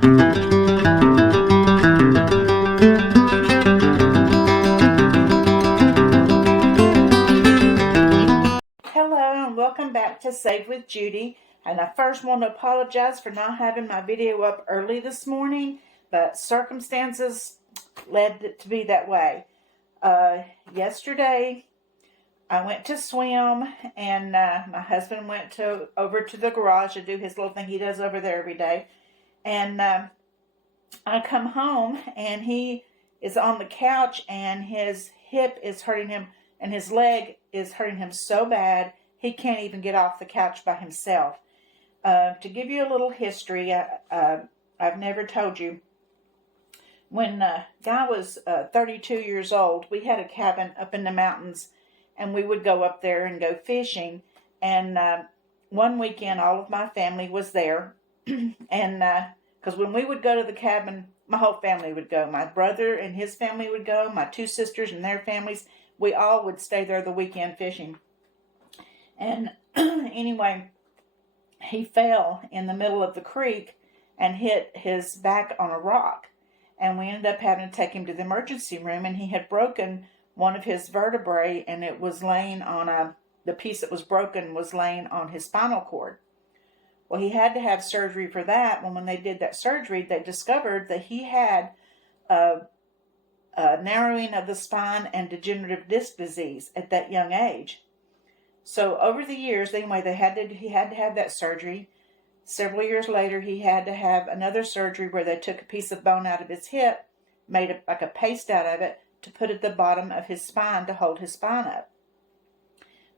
Hello and welcome back to Save with Judy. And I first want to apologize for not having my video up early this morning, but circumstances led it to be that way. Yesterday I went to swim, and my husband went over to the garage to do his little thing he does over there every day. And I come home, and he is on the couch, and his hip is hurting him, and his leg is hurting him so bad he can't even get off the couch by himself. To give you a little history, I've never told you. When Guy was 32 years old, we had a cabin up in the mountains, and we would go up there and go fishing. And one weekend, all of my family was there. And because when we would go to the cabin, my whole family would go. My brother and his family would go. My two sisters and their families. We all would stay there the weekend fishing. And anyway, he fell in the middle of the creek and hit his back on a rock. And we ended up having to take him to the emergency room, and he had broken one of his vertebrae, and it was laying on the piece that was broken was laying on his spinal cord. Well, he had to have surgery for that. When they did that surgery, they discovered that he had a narrowing of the spine and degenerative disc disease at that young age. So over the years, anyway, he had to have that surgery. Several years later, he had to have another surgery where they took a piece of bone out of his hip, made like a paste out of it, to put at the bottom of his spine to hold his spine up.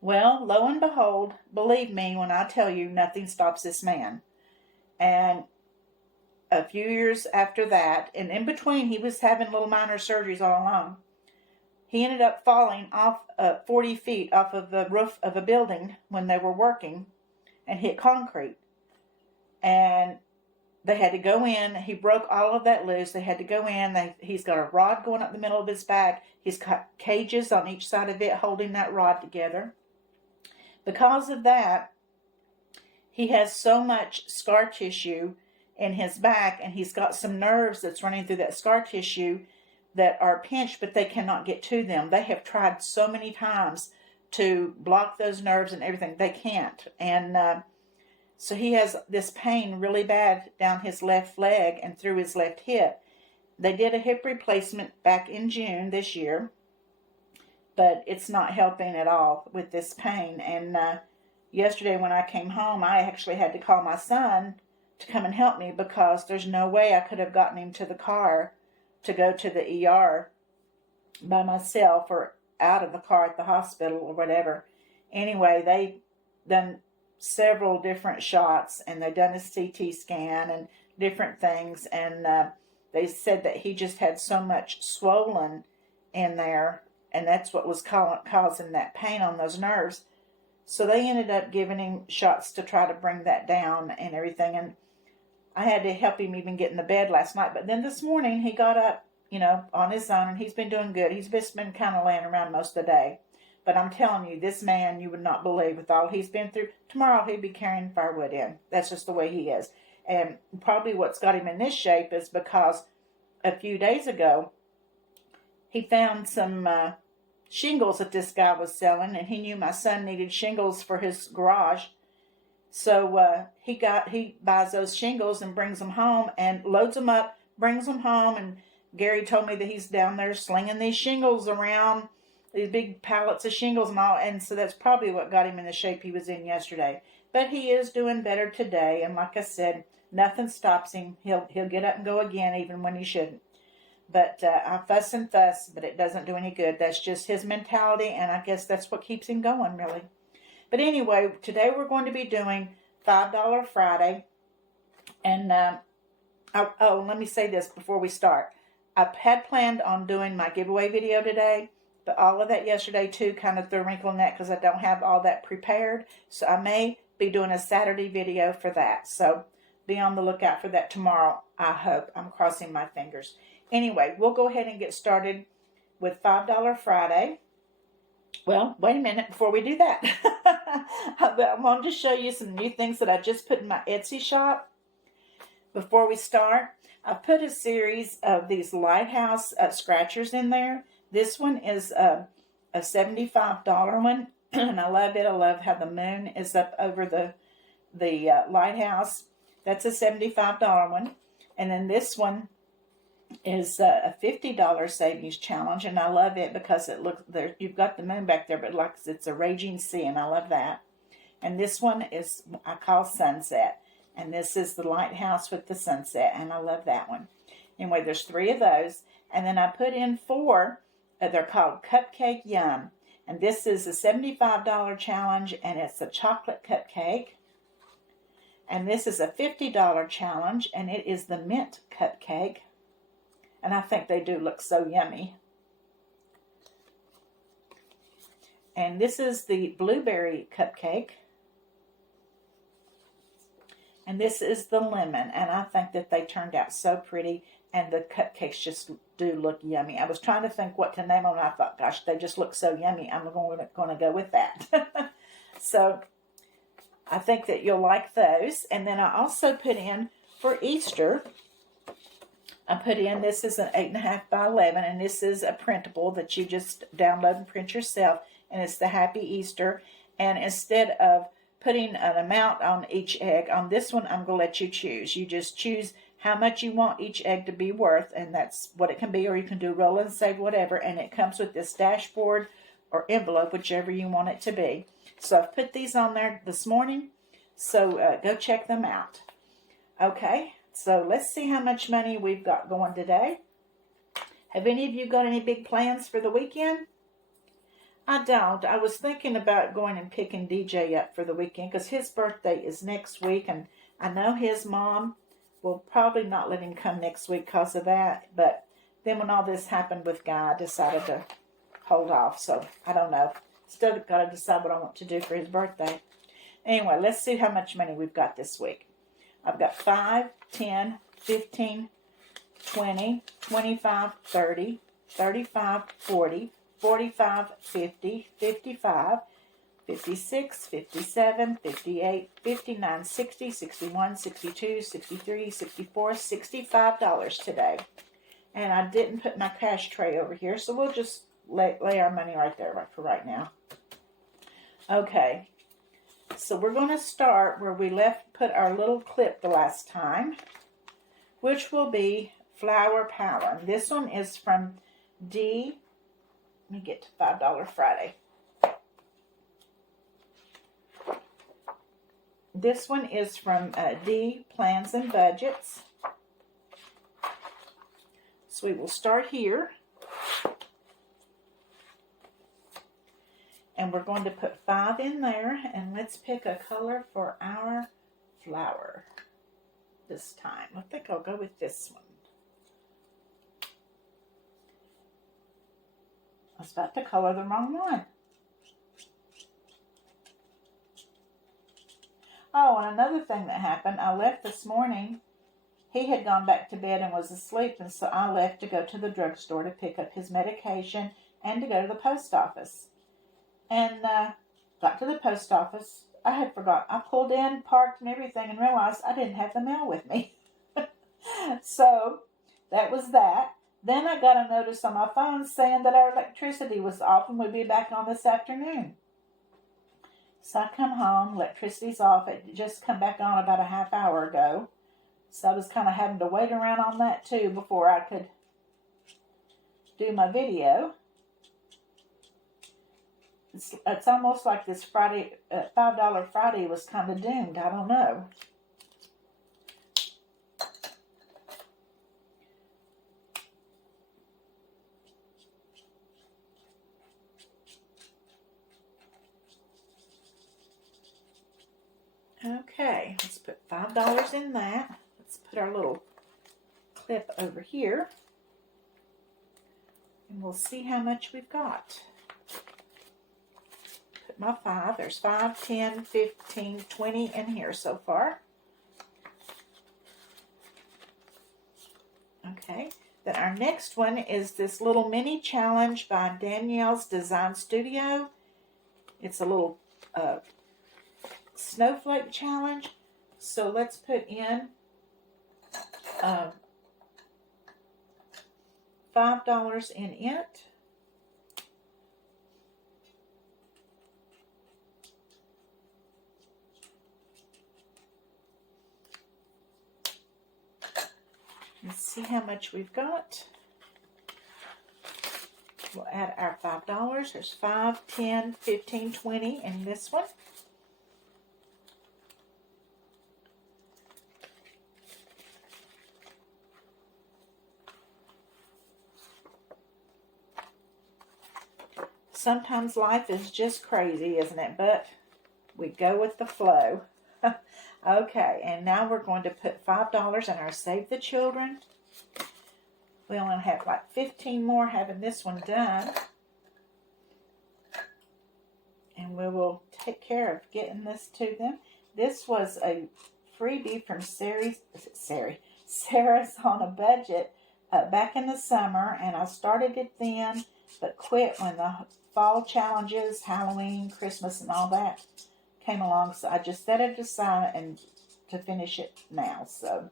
Well, lo and behold, believe me when I tell you, nothing stops this man. And a few years after that, and in between, he was having little minor surgeries all along. He ended up falling off 40 feet off of the roof of a building when they were working and hit concrete. And they had to go in. He broke all of that loose. They had to go in. He's got a rod going up the middle of his back. He's got cages on each side of it holding that rod together. Because of that, he has so much scar tissue in his back, and he's got some nerves that's running through that scar tissue that are pinched, but they cannot get to them. They have tried so many times to block those nerves and everything. They can't. And so he has this pain really bad down his left leg and through his left hip. They did a hip replacement back in June this year, but it's not helping at all with this pain. And yesterday when I came home, I actually had to call my son to come and help me, because there's no way I could have gotten him to the car to go to the ER by myself, or out of the car at the hospital or whatever. Anyway, they done several different shots, and they done a CT scan and different things, and they said that he just had so much swollen in there, and that's what was causing that pain on those nerves. So they ended up giving him shots to try to bring that down and everything, and I had to help him even get in the bed last night. But then this morning he got up, on his own, and he's been doing good. He's just been kind of laying around most of the day. But I'm telling you, this man, you would not believe, with all he's been through, tomorrow he'll be carrying firewood in. That's just the way he is. And probably what's got him in this shape is because a few days ago, he found some shingles that this guy was selling, and he knew my son needed shingles for his garage. So he buys those shingles and brings them home and loads them up, brings them home. And Gary told me that he's down there slinging these shingles around, these big pallets of shingles and all. And so that's probably what got him in the shape he was in yesterday. But he is doing better today. And like I said, nothing stops him. He'll get up and go again, even when he shouldn't. But I fuss and fuss, but it doesn't do any good. That's just his mentality, and I guess that's what keeps him going, really. But anyway, today we're going to be doing $5 Friday. And, let me say this before we start. I had planned on doing my giveaway video today, but all of that yesterday, too, kind of threw a wrinkle in that because I don't have all that prepared. So I may be doing a Saturday video for that. So be on the lookout for that tomorrow, I hope. I'm crossing my fingers. Anyway, we'll go ahead and get started with $5 Friday. Well, wait a minute before we do that. I wanted to show you some new things that I just put in my Etsy shop. before we start, I put a series of these lighthouse scratchers in there. This one is a $75 one, and I love it. I love how the moon is up over the lighthouse. That's a $75 one. And then this one is a $50 savings challenge, and I love it because it looks there. You've got the moon back there, but like it's a raging sea, and I love that. And this one is I call Sunset, and this is the lighthouse with the sunset, and I love that one. Anyway, there's 3 of those, and then I put in 4. They're called Cupcake Yum, and this is a $75 challenge, and it's a chocolate cupcake. And this is a $50 challenge, and it is the mint cupcake. And I think they do look so yummy. And this is the blueberry cupcake. And this is the lemon. And I think that they turned out so pretty. And the cupcakes just do look yummy. I was trying to think what to name them. And I thought, gosh, they just look so yummy. I'm going to go with that. So I think that you'll like those. And then I also put in for Easter, I put in, this is an 8.5 by 11, and this is a printable that you just download and print yourself, and it's the Happy Easter. And instead of putting an amount on each egg, on this one, I'm going to let you choose. You just choose how much you want each egg to be worth, and that's what it can be, or you can do roll and save, whatever, and it comes with this dashboard or envelope, whichever you want it to be. So I've put these on there this morning, so go check them out. Okay. So let's see how much money we've got going today. Have any of you got any big plans for the weekend? I don't. I was thinking about going and picking DJ up for the weekend because his birthday is next week, and I know his mom will probably not let him come next week because of that. But then when all this happened with Guy, I decided to hold off. So I don't know. Still got to decide what I want to do for his birthday. Anyway, let's see how much money we've got this week. I've got 5, 10, 15, 20, 25, 30, 35, 40, 45, 50, 55, 56, 57, 58, 59, 60, 61, 62, 63, 64, $65 today. And I didn't put my cash tray over here, so we'll just lay our money right there for right now. Okay. So we're going to start where we put our little clip the last time, which will be Flower Power. And this one is from D. Let me get to $5 Friday. This one is from D. Plans and Budgets. So we will start here. And we're going to put 5 in there, and let's pick a color for our flower this time. I think I'll go with this one. I was about to color the wrong one. Oh, and another thing that happened, I left this morning. He had gone back to bed and was asleep, and so I left to go to the drugstore to pick up his medication and to go to the post office. And got to the post office. I had forgot. I pulled in, parked, and everything, and realized I didn't have the mail with me. So that was that. Then I got a notice on my phone saying that our electricity was off and we'd be back on this afternoon. So I come home, electricity's off. It just come back on about a half hour ago. So I was kind of having to wait around on that too before I could do my video. It's almost like this Friday, $5 Friday was kind of doomed. I don't know. Okay, let's put $5 in that. Let's put our little clip over here. And we'll see how much we've got. My 5. There's 5, 10, 15, 20 in here so far. Okay. Then our next one is this little mini challenge by Danielle's Design Studio. It's a little snowflake challenge. So let's put in $5 in it. Let's see how much we've got. We'll add our $5. There's 5, 10, 15, 20 in this one. Sometimes life is just crazy, isn't it? But we go with the flow. Okay, and now we're going to put $5 in our Save the Children. We only have like 15 more having this one done. And we will take care of getting this to them. This was a freebie from Sarah's on a Budget back in the summer. And I started it then, but quit when the fall challenges, Halloween, Christmas, and all that came along. So I just set it aside and to finish it now. So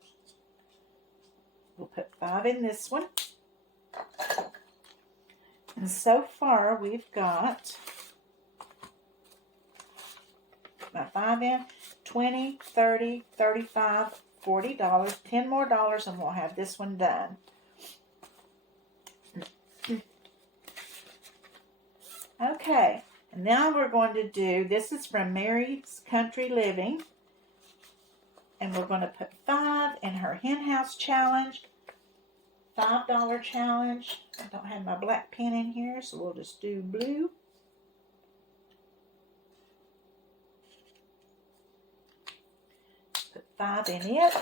we'll put 5 in this one. And so far we've got my 5 in, 20, 30, 35, $40, 10 more dollars, and we'll have this one done. Okay, and now we're going to do, this is from Mary's Country Living, and we're going to put 5 in her Hen House Challenge, $5 challenge. I don't have my black pen in here, so we'll just do blue. Put 5 in it.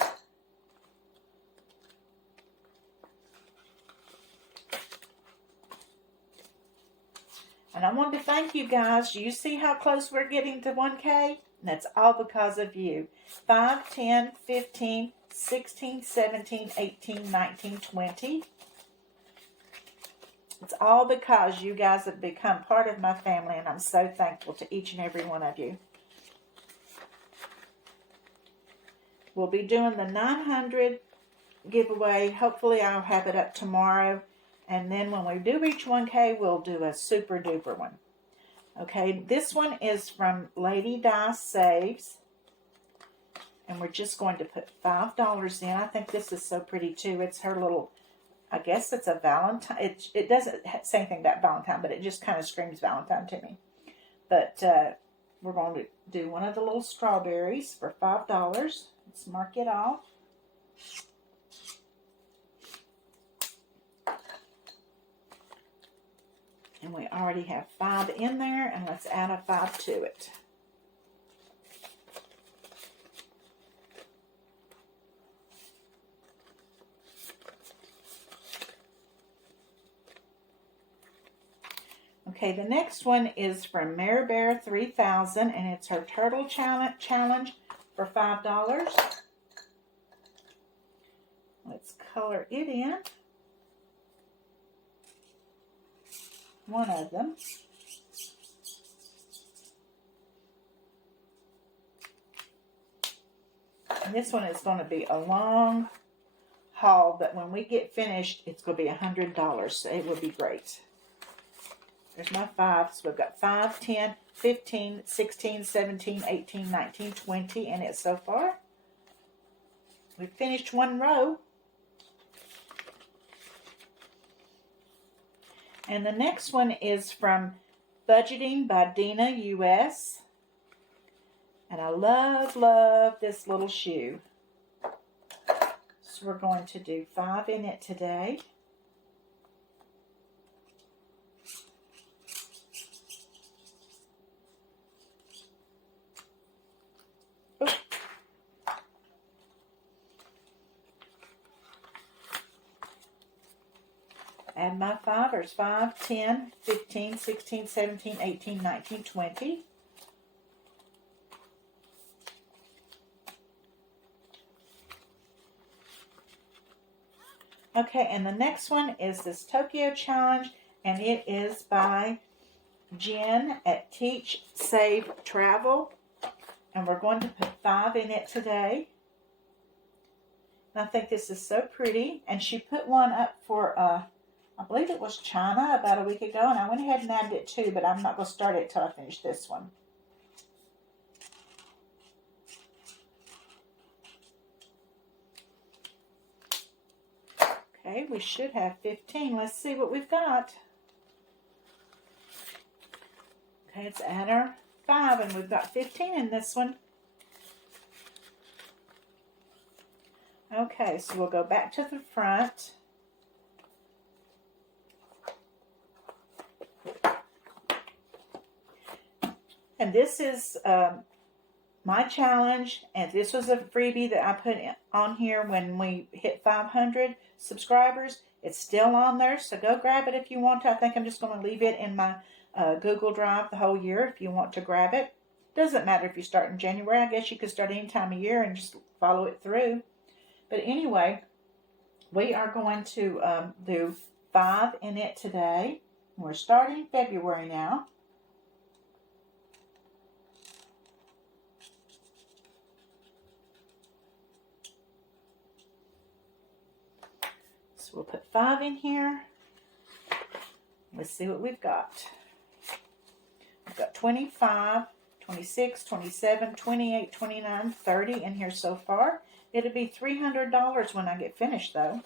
And I want to thank you guys. You see how close we're getting to 1K? And that's all because of you. 5, 10, 15, 16, 17, 18, 19, 20. It's all because you guys have become part of my family, and I'm so thankful to each and every one of you. We'll be doing the 900 giveaway. Hopefully I'll have it up tomorrow. And then when we do reach 1K, we'll do a super duper one. Okay, this one is from Lady Di Saves. And we're just going to put $5 in. I think this is so pretty too. It's her little, I guess it's a Valentine. It doesn't say anything about Valentine, but it just kind of screams Valentine to me. But we're going to do one of the little strawberries for $5. Let's mark it off. And we already have 5 in there, and let's add a 5 to it. Okay, the next one is from Mary Bear 3000, and it's her Turtle Challenge for $5. Let's color it in. One of them. And this one is going to be a long haul, but when we get finished, it's going to be $100, so it will be great. There's my 5. So we've got 5, 10, 15, 16, 17, 18, 19, 20 in it so far. We've finished one row. And the next one is from Budgeting by Dina US. And I love, love this little shoe. So we're going to do 5 in it today. Add my 5. There's 5, 10, 15, 16, 17, 18, 19, 20. Okay, and the next one is this Tokyo Challenge, and it is by Jen at Teach, Save, Travel. And we're going to put 5 in it today. And I think this is so pretty. And she put one up for, I believe it was China about a week ago. And I went ahead and nabbed it too, but I'm not going to start it till I finish this one. Okay, we should have 15. Let's see what we've got. Okay, it's add our 5, and we've got 15 in this one. Okay, so we'll go back to the front. And this is my challenge, and this was a freebie that I put on here when we hit 500 subscribers. It's still on there, so go grab it if you want to. I think I'm just going to leave it in my Google Drive the whole year if you want to grab it. Doesn't matter if you start in January. I guess you could start any time of year and just follow it through. But anyway, we are going to do 5 in it today. We're starting February now. So we'll put 5 in here. Let's see what we've got. We've got 25, 26, 27, 28, 29, 30 in here so far. It'll be $300 when I get finished though.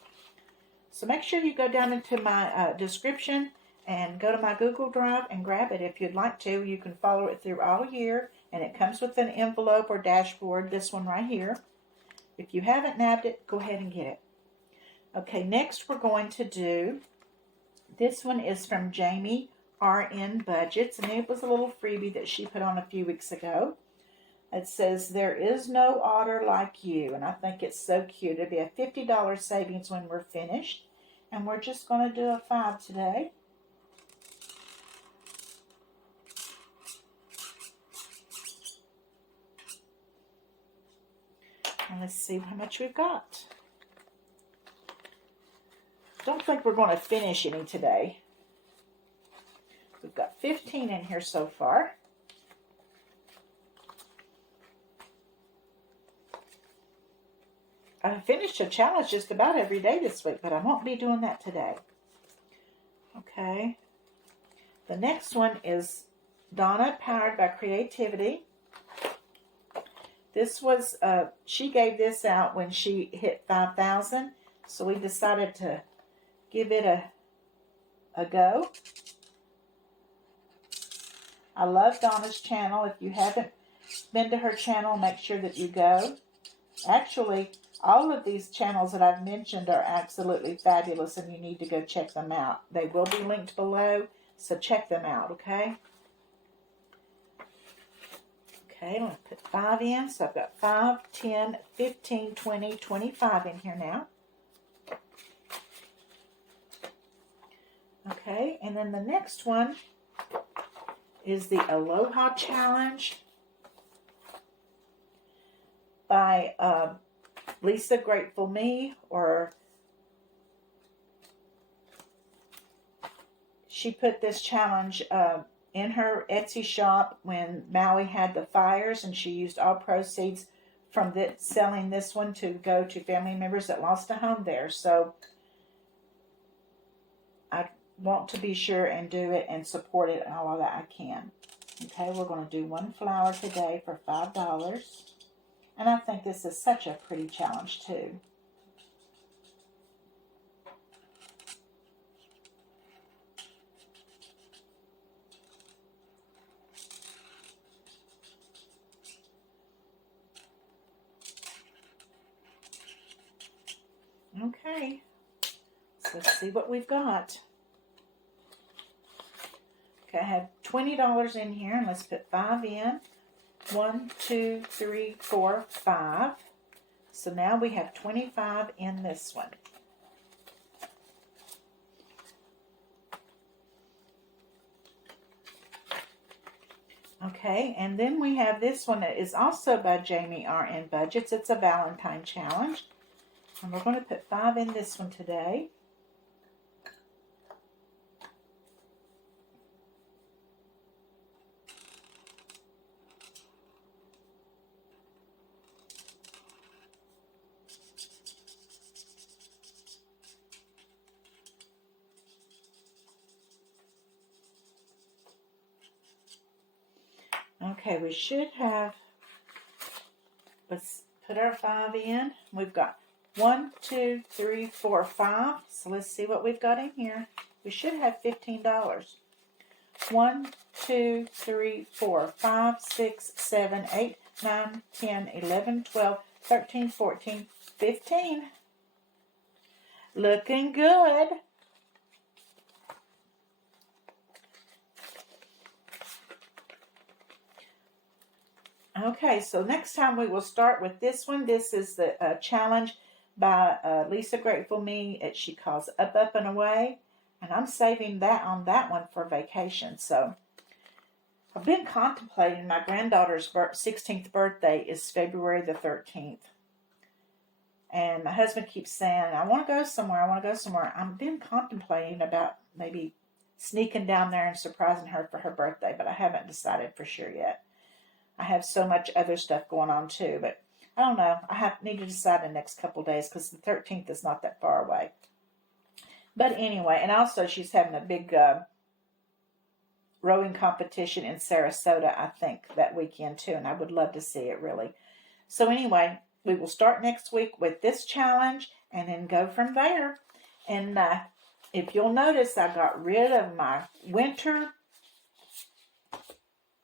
So make sure you go down into my description and go to my Google Drive and grab it if you'd like to. You can follow it through all year, and it comes with an envelope or dashboard, this one right here. If you haven't nabbed it, go ahead and get it. Okay, next we're going to do, this one is from Jamie RN Budgets, and it was a little freebie that she put on a few weeks ago. It says, there is no otter like you, and I think it's so cute. It'll be a $50 savings when we're finished, and we're just going to do a 5 today. And let's see how much we've got. Don't think we're going to finish any today. We've got 15 in here so far. I finished a challenge just about every day this week, but I won't be doing that today. Okay. The next one is Donna, Powered by Creativity. This was, she gave this out when she hit 5,000, so we decided to give it a go. I love Donna's channel. If you haven't been to her channel, make sure that you go. Actually, all of these channels that I've mentioned are absolutely fabulous, and you need to go check them out. They will be linked below, so check them out, okay? Okay, I'm going to put 5 in. So I've got 5, 10, 15, 20, 25 in here now. Okay, and then the next one is the Aloha Challenge by Lisa Grateful Me, or she put this challenge in her Etsy shop when Maui had the fires, and she used all proceeds from selling this one to go to family members that lost a home there. So I want to be sure and do it and support it and all of that I can. Okay, we're going to do 1 flower today for $5. And I think this is such a pretty challenge too. Okay, so let's see what we've got. Okay, I have $20 in here, and let's put 5 in. 1, 2, 3, 4, 5. So now we have 25 in this one. Okay, and then we have this one that is also by Jamie RN Budgets. It's a Valentine challenge. And we're going to put 5 in this one today. Okay, we should have, let's put our 5 in. We've got 1, 2, 3, 4, 5. So let's see what we've got in here. We should have $15. 1, 2, 3, 4, 5, 6, 7, 8, 9, 10, 11, 12, 13, 14, 15. Looking good. Okay, so next time we will start with this one. This is the challenge by Lisa Grateful Me. She calls Up, Up, and Away. And I'm saving that on that one for vacation. So I've been contemplating, my granddaughter's 16th birthday is February the 13th. And my husband keeps saying, I want to go somewhere, I want to go somewhere. I've been contemplating about maybe sneaking down there and surprising her for her birthday, but I haven't decided for sure yet. I have so much other stuff going on too, but I don't know. Need to decide in the next couple of days because the 13th is not that far away. But anyway, and also she's having a big rowing competition in Sarasota, I think, that weekend too, and I would love to see it really. So anyway, we will start next week with this challenge and then go from there. And if you'll notice, I got rid of my winter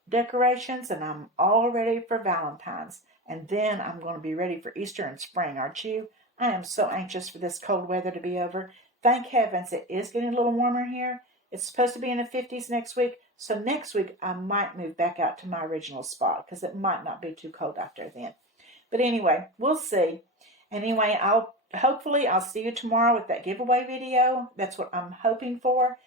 decorations and I'm all ready for Valentine's. And then I'm going to be ready for Easter and spring, aren't you? I am so anxious for this cold weather to be over. Thank heavens it is getting a little warmer here. It's supposed to be in the 50s next week. So next week I might move back out to my original spot because it might not be too cold out there then. But anyway, we'll see. Anyway, hopefully I'll see you tomorrow with that giveaway video. That's what I'm hoping for.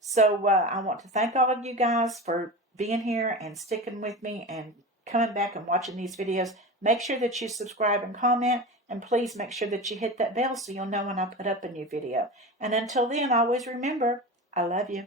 So I want to thank all of you guys for being here and sticking with me and coming back and watching these videos. Make sure that you subscribe and comment. And please make sure that you hit that bell so you'll know when I put up a new video. And until then, always remember, I love you.